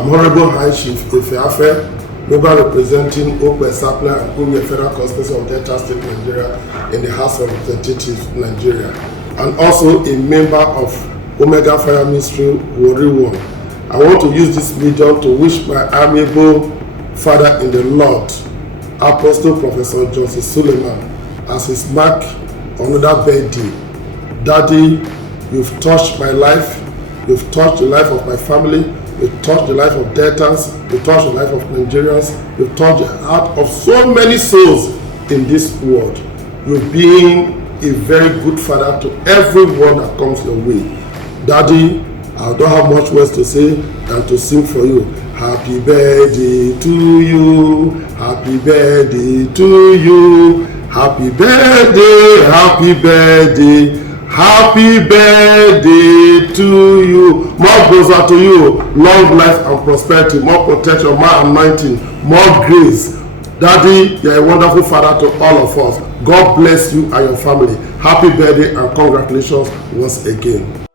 I'm Honorable High Chief EFE, member representing Okwe Sapler and Umye Federal Constituency of Delta State, Nigeria, in the House of Representatives, Nigeria, and also a member of Omega Fire Ministry, Warri 1. I want to use this medium to wish my amiable father in the Lord, Apostle Professor Joseph Suleiman, as his mark another birthday. Daddy, you've touched my life, you've touched the life of my family, you've touched the life of Deltans, you've touched the life of Nigerians, you've touched the heart of so many souls in this world. You've been a very good father to everyone that comes your way. Daddy, I don't have much words to say than to sing for you. Happy birthday to you, happy birthday to you, happy birthday, happy birthday, happy birthday to you. More closer to you, long life and prosperity, more protection, more anointing, more grace. Daddy, you're a wonderful father to all of us. God bless you and your family. Happy birthday and congratulations once again.